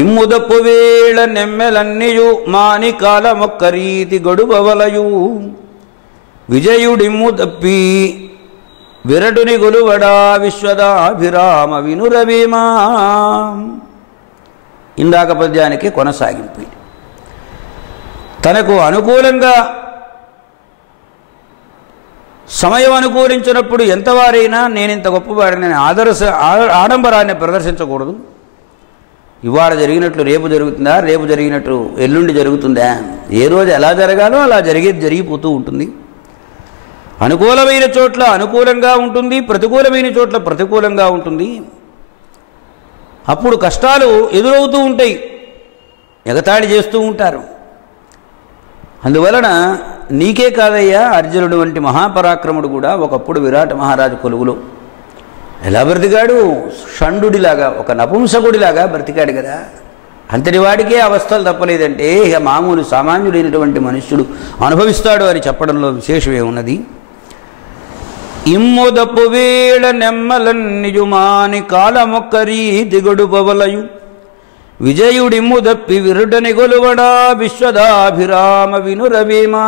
ఇమ్ముదప్పు వేళ నెమ్మెలన్నీయు మాని కాలమొక్క రీతి గడుబవలయు విజయుడిమ్ము తప్పి విరటుని గొలువడా విశ్వదాభిరామ వినురవీమా. ఇందాక పద్యానికి కొనసాగింపు. తనకు అనుకూలంగా సమయం అనుకూలించినప్పుడు ఎంతవారైనా నేనింత గొప్పవాడిని ఆడంబరాన్ని ప్రదర్శించకూడదు. ఇవాళ జరిగినట్లు రేపు జరుగుతుందా, రేపు జరిగినట్టు ఎల్లుండి జరుగుతుందా, ఏ రోజు ఎలా జరగాలో అలా జరిగిపోతూ ఉంటుంది. అనుకూలమైన చోట్ల అనుకూలంగా ఉంటుంది, ప్రతికూలమైన చోట్ల ప్రతికూలంగా ఉంటుంది. అప్పుడు కష్టాలు ఎదురవుతూ ఉంటాయి, ఎగతాళి చేస్తూ ఉంటారు. అందువలన నీకే కాదయ్యా, అర్జునుడు వంటి మహాపరాక్రముడు కూడా ఒకప్పుడు విరాట మహారాజు కొలువులో ఎలా బ్రతికాడు? షండుడిలాగా, ఒక నపుంసకుడిలాగా బ్రతికాడు కదా. అంతటి వాడికే అవస్థలు తప్పలేదంటే ఇక మామూలు సామాన్యుడైనటువంటి మనుష్యుడు అనుభవిస్తాడు అని చెప్పడంలో విశేషమే ఉన్నది. ఇమ్ముదప్పు వేళ నెమ్మలన్నియుమాని కాలమొక్క రీతి గడుపవలయు విజయుడిమ్ము దప్పి విరుటని గొలువడా విశ్వదాభిరామ వినురవీమా.